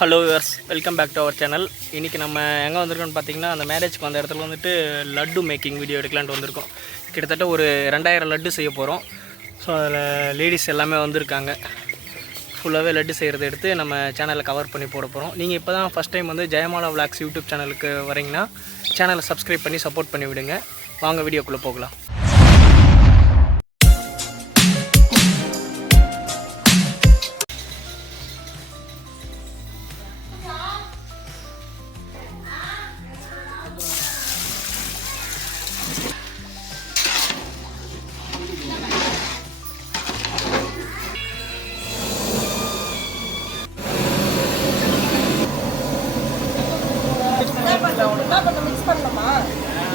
Hello viewers, welcome back to our channel. இன்றைக்கி நம்ம எங்கே வந்திருக்கோம்னு பார்த்தீங்கன்னா, அந்த மேரேஜ்க்கு வந்த இடத்துல வந்துட்டு லட்டு மேக்கிங் வீடியோ எடுக்கலான்ட்டு வந்திருக்கோம். கிட்டத்தட்ட ஒரு 2000 லட்டு செய்ய போகிறோம். ஸோ அதில் லேடிஸ் எல்லாமே வந்திருக்காங்க. ஃபுல்லாகவே லட்டு செய்கிறத எடுத்து நம்ம சேனலில் கவர் பண்ணி போட போகிறோம். நீங்கள் இப்போ தான் ஃபஸ்ட் டைம் வந்து ஜெயமாலா விளாக்ஸ் யூடியூப் சேனலுக்கு வரீங்கன்னா சேனலை சப்ஸ்கிரைப் பண்ணி சப்போர்ட் பண்ணி விடுங்க. வாங்க வீடியோக்குள்ளே போகலாம்.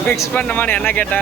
மிக்ஸ் பண்ணமான்னு என்ன கேட்டா?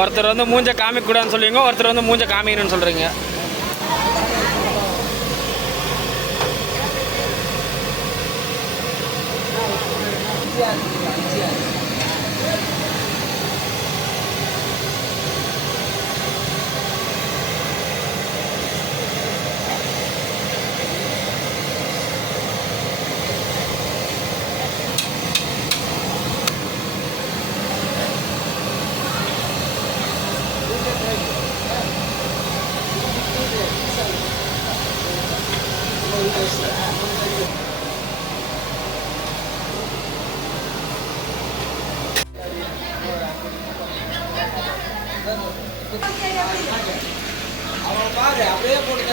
ஒருத்தர் வந்து மூஞ்ச காமிக்க கூடாதுன்னு சொல்லுவீங்க, ஒருத்தர் வந்து மூஞ்ச காமிக்கணும்னு சொல்றீங்க. அப்படியே போட்டு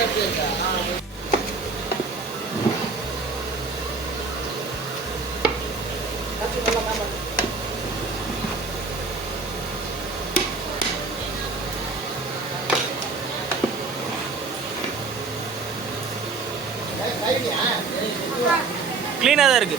கிளீனாக தான் இருக்கு.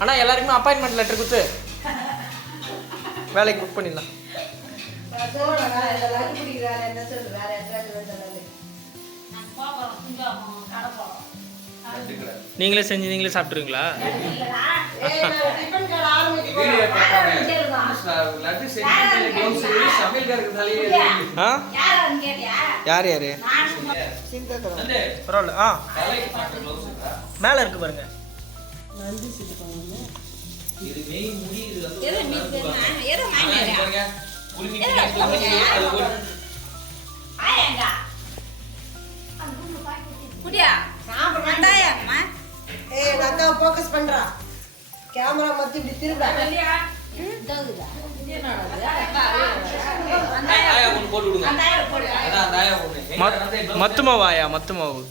அண்ணா எல்லாருக்குமே அப்பாயின்மெண்ட் லெட்டர் கொடுத்து வேலைக்கு புக் பண்ணிடலாம். நீங்களே செஞ்சு நீங்களே சாப்பிட்ருவீங்களா? யார் யாரு பரவாயில்ல. மேலே இருக்கு பாருங்க. போக்கஸ் பண்றா கேமரா மத்தி இப்படி திரும்ப மத்து மாவாயா? மத்து மாவு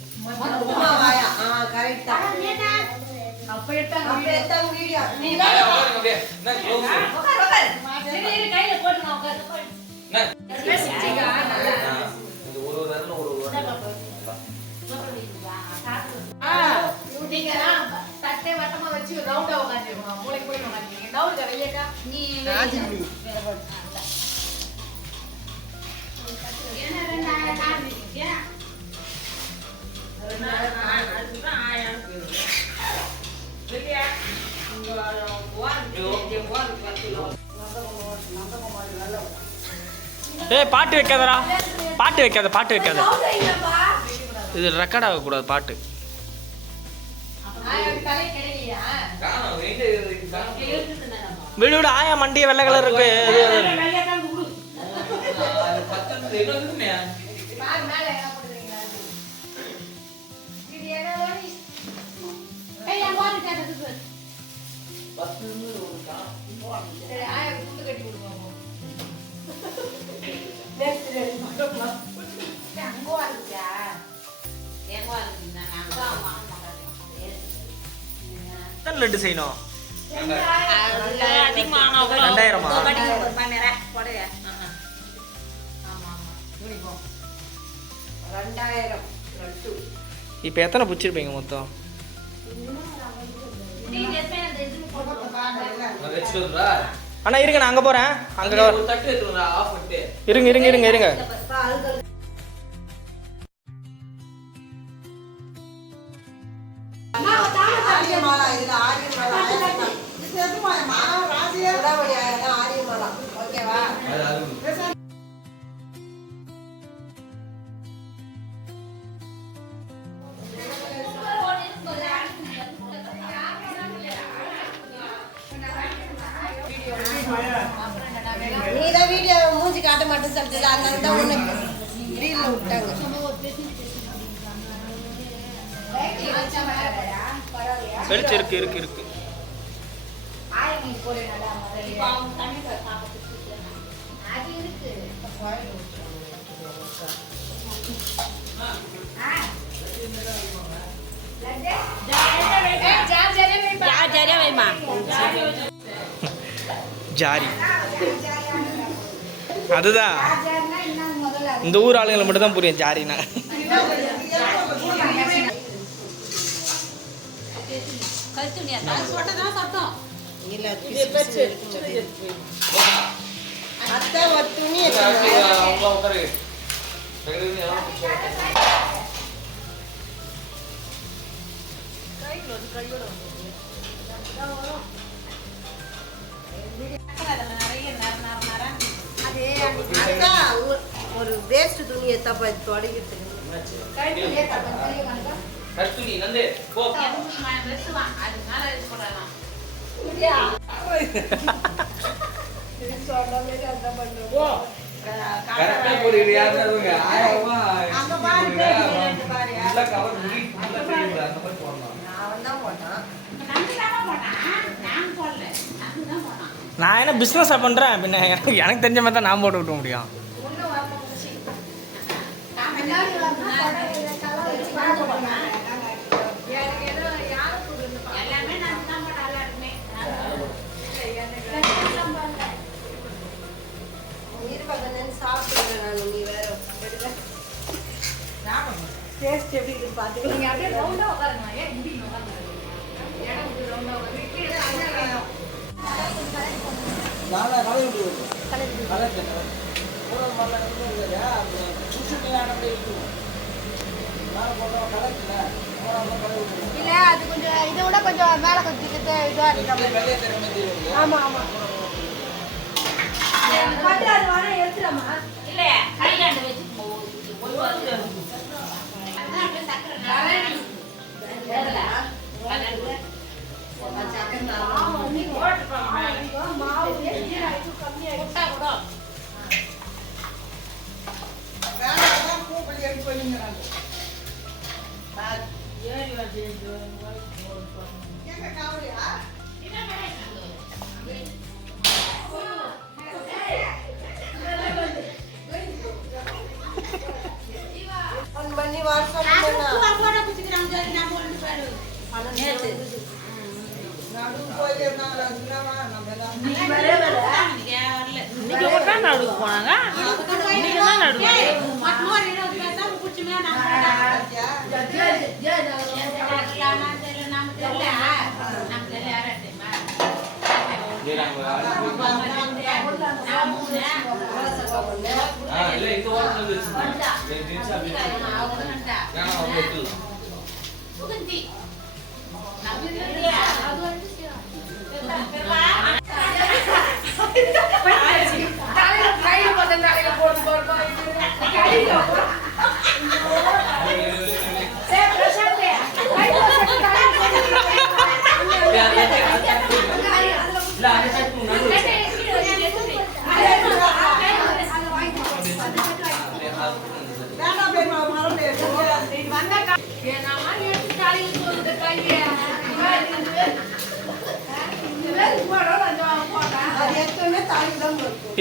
தட்டை வட்டமா வச்சு ரவுண்டா உட்காந்துருக்கணும். மூளைக்கு போய் உட்காந்துருக்கீங்க. நவுருக்கா வெளியேக்கா நீ ஏய் பாட்டு வைக்காதடா, பாட்டு வைக்காத. இது ரெக்கார்ட் ஆகக்கூடாது பாட்டு. விடு ஆயா மண்டிய வெள்ளை கலர் இருக்கு. லட்டு செய்யணும் 2000. இப்போ எத்தனை பிடிச்சிருப்பீங்க மொத்தம்? அண்ணா இருங்க, நான் அங்கே போகிறேன். அங்கே இருங்க. நீதான் வீடியோ மூஞ்சி காட்ட மாட்டேன்னு சொல்லிட்டு அதனால தான் உனக்கு ரீல்ல விட்டாங்க. இருக்கு. ஜாரி அதுதான் இந்த ஊர் ஆளுங்களை மட்டும் தான் புரியும் ஜாரினா. ஒரு வேஸ்ட் துணியை தப்பா தொடங்கிட்டு நான் என்ன பிஸ்னஸாக பண்ணுறேன், பின்ன எனக்கு தெரிஞ்ச மாதிரி தான் நான் போட்டு விட்ட முடியும். சாப்பிடுறேன் நீ வேற டேஸ்ட் எப்படி இருக்கு பாத்துக்கலாம். நீங்க அப்படியே ரவுண்டா உட்காருங்க. ஏன் முடி உட்காருங்க. இடம் வந்து ரவுண்டா உட்காருங்க. நாளை கலர் விட்டு கலர் ஒரு மல்ல இருக்குங்க. அது சுச்சுக்கு ஆனவே இருக்கு. நான் போறோம் கலர் இல்ல அது கொஞ்சம் இதை விட கொஞ்சம் மேல கொஞ்சம் இதா இருக்கு. ஆமா கட்டு அது வர எடுத்துறமா இல்ல கையாண்ட வெச்சு போய் வந்து அப்படியே சக்கரை நரேடி வேறல கலர் சக்கரை நரேடி நீ போட்டு பாருங்க மாவு ஏறியா இது கம்மியா போட்டா கூட வேறதான் கூப்பல் எடுத்து போயிங்கறாங்க பாத் ஏறி வந்து எங்க காவலியா என்ன பண்ணீங்க பண்ணி வாட்ஸ்அப் பண்ணா போட குச்சிக்கிறாங்க ஜெரி நான் போட்டு பாரு நேத்து நடு போயில இருந்தாங்க சுனாமா நம்ம நீ வரவே வரல நீங்க ஒட்டா நடு போனாங்க நீங்க தான் நடு மட்மோ ரெண்டு பேசா குச்சிமே நான் ஜே நாம தெரியல நம்ம தெரியல யாரட்டேமா இல்ல இந்த வாரம் வந்து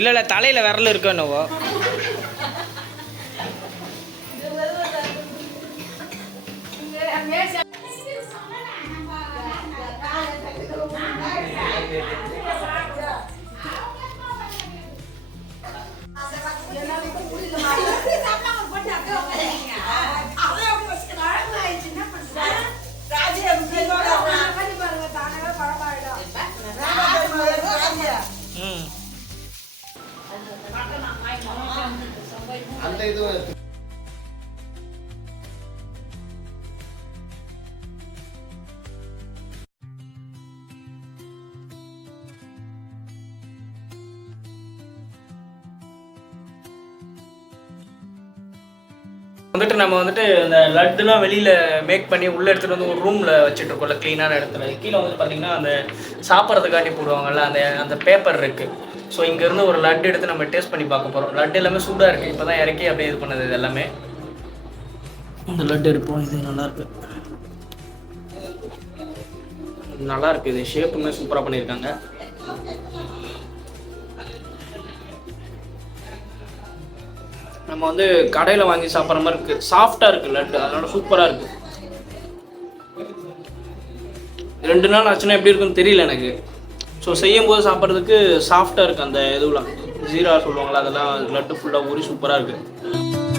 இல்லை தலையில் விரல் இருக்கோ என்னவோ. அந்த இதுவும் வந்துட்டு நம்ம வந்துட்டு இந்த லட்டுலாம் வெளியில் மேக் பண்ணி உள்ளே எடுத்துகிட்டு வந்து ஒரு ரூமில் வச்சுட்டு இருக்கோம்ல, க்ளீனான இடத்துல. கீழே வந்து பார்த்திங்கன்னா அந்த சாப்பிட்றதுக்காண்டி போடுவாங்கள்ல, அந்த பேப்பர் இருக்குது. ஸோ இங்கேருந்து ஒரு லட்டு எடுத்து நம்ம டேஸ்ட் பண்ணி பார்க்க போகிறோம். லட்டு எல்லாமே சூடாக இருக்குது, இப்போ தான் இறக்கி அப்படியே இது பண்ணது. இது எல்லாமே இந்த லட்டு எடுப்போம். இது நல்லாயிருக்கு, நல்லாயிருக்கு. இது ஷேப்புமே சூப்பராக பண்ணியிருக்காங்க. நம்ம வந்து கடையில் வாங்கி சாப்பிட்ற மாதிரி இருக்குது. சாஃப்டாக இருக்குது லட்டு, அதனால சூப்பராக இருக்குது. 2 நாள் ஆச்சுன்னா எப்படி இருக்குன்னு தெரியல எனக்கு. ஸோ செய்யும் போது சாப்பிட்றதுக்கு சாஃப்டாக இருக்குது. அந்த இதுலாம் ஜீரா சொல்லுவாங்களா, அதெல்லாம் லட்டு ஃபுல்லாக ஊறி சூப்பராக இருக்குது.